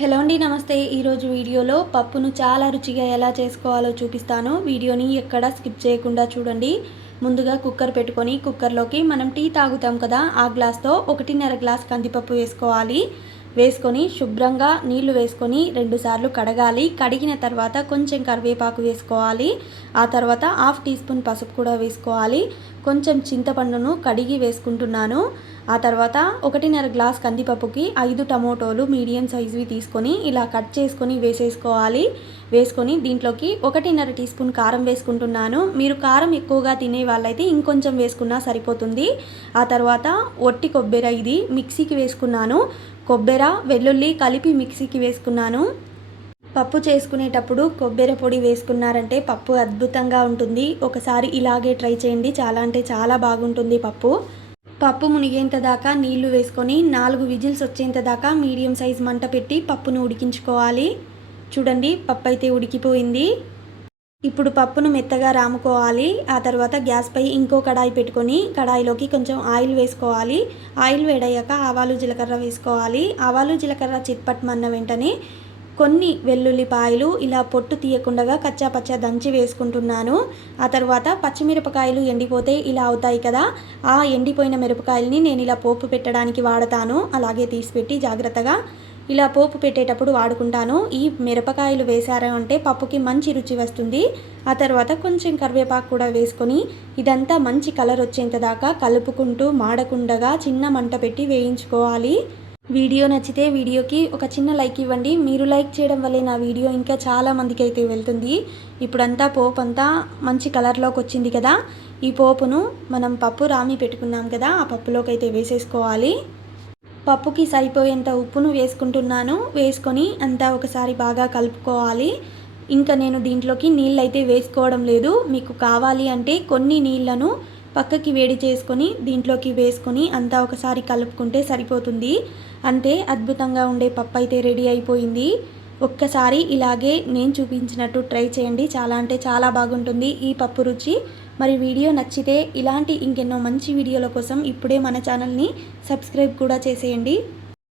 Hello అండి నమస్తే. ఈరోజు వీడియోలో పప్పును చాలా రుచిగా ఎలా చేసుకోవాలో చూపిస్తాను. వీడియోని ఎక్కడ స్కిప్ చేయకుండా చూడండి. ముందుగా కుక్కర్ పెట్టుకొని కుక్కర్లోకి మనం టీ తాగుతాం కదా ఆ గ్లాస్తో ఒకటిన్నర గ్లాస్ కందిపప్పు వేసుకోవాలి. వేసుకొని శుభ్రంగా నీళ్ళు వేసుకొని రెండుసార్లు కడగాలి. కడిగిన తర్వాత కొంచెం కరివేపాకు వేసుకోవాలి. ఆ తర్వాత హాఫ్ టీ స్పూన్ పసుపు కూడా వేసుకోవాలి. కొంచెం చింతపండును కడిగి వేసుకుంటున్నాను. ఆ తర్వాత ఒకటిన్నర గ్లాస్ కందిపప్పుకి ఐదు టమోటోలు మీడియం సైజువి తీసుకొని ఇలా కట్ చేసుకొని వేసేసుకోవాలి. వేసుకొని దీంట్లోకి ఒకటిన్నర టీ స్పూన్ కారం వేసుకుంటున్నాను. మీరు కారం ఎక్కువగా తినే వాళ్ళైతే ఇంకొంచెం వేసుకున్నా సరిపోతుంది. ఆ తర్వాత ఒట్టి కొబ్బరి ఇది మిక్సీకి వేసుకున్నాను. కొబ్బెర వెల్లుల్లి కలిపి మిక్సీకి వేసుకున్నాను. పప్పు చేసుకునేటప్పుడు కొబ్బరి పొడి వేసుకున్నారంటే పప్పు అద్భుతంగా ఉంటుంది. ఒకసారి ఇలాగే ట్రై చేయండి. చాలా అంటే చాలా బాగుంటుంది పప్పు. పప్పు మునిగేంత దాకా నీళ్ళు వేసుకొని నాలుగు విజిల్స్ వచ్చేంత దాకా మీడియం సైజ్ మంట పెట్టి పప్పును ఉడికించుకోవాలి. చూడండి పప్పు అయితే ఉడికిపోయింది. ఇప్పుడు పప్పును మెత్తగా రాముకోవాలి. ఆ తర్వాత గ్యాస్పై ఇంకో కడాయి పెట్టుకొని కడాయిలోకి కొంచెం ఆయిల్ వేసుకోవాలి. ఆయిల్ వేడయ్యాక ఆవాలు జీలకర్ర వేసుకోవాలి. ఆవాలు జీలకర్ర చిట్పట్మన్న వెంటనే కొన్ని వెల్లుల్లిపాయలు ఇలా పొట్టు తీయకుండా కచ్చా పచ్చా దంచి వేసుకుంటున్నాను. ఆ తర్వాత పచ్చిమిరపకాయలు ఎండిపోతే ఇలా అవుతాయి కదా ఆ ఎండిపోయిన మిరపకాయలని నేను ఇలా పోపు పెట్టడానికి వాడతాను. అలాగే తీసిపెట్టి జాగ్రత్తగా ఇలా పోపు పెట్టేటప్పుడు వాడుకుంటాను. ఈ మిరపకాయలు వేశారు అంటే పప్పుకి మంచి రుచి వస్తుంది. ఆ తర్వాత కొంచెం కరివేపాకు కూడా వేసుకొని ఇదంతా మంచి కలర్ వచ్చేంత దాకా కలుపుకుంటూ మాడకుండగా చిన్న మంట పెట్టి వేయించుకోవాలి. వీడియో నచ్చితే వీడియోకి ఒక చిన్న లైక్ ఇవ్వండి. మీరు లైక్ చేయడం వల్లే నా వీడియో ఇంకా చాలా మందికి అయితే వెళ్తుంది. ఇప్పుడంతా పోపు అంతా మంచి కలర్లోకి వచ్చింది కదా. ఈ పోపును మనం పప్పు రామి పెట్టుకున్నాం కదా ఆ పప్పులోకి అయితే వేసేసుకోవాలి. పప్పుకి సరిపోయేంత ఉప్పును వేసుకుంటున్నాను. వేసుకొని అంతా ఒకసారి బాగా కలుపుకోవాలి. ఇంకా నేను దీంట్లోకి నీళ్ళు అయితే వేసుకోవడం లేదు. మీకు కావాలి అంటే కొన్ని నీళ్ళను పక్కకి వేడి చేసుకొని దీంట్లోకి వేసుకొని అంతా ఒకసారి కలుపుకుంటే సరిపోతుంది. అంతే అద్భుతంగా ఉండే పప్పు అయితే రెడీ అయిపోయింది. ఒక్కసారి ఇలాగే నేను చూపించినట్టు ట్రై చేయండి. చాలా అంటే చాలా బాగుంటుంది ఈ పప్పు రుచి. మరి వీడియో నచ్చితే ఇలాంటి ఇంకెన్నో మంచి వీడియోల కోసం ఇప్పుడే మన ఛానల్ని సబ్స్క్రైబ్ కూడా చేసేయండి.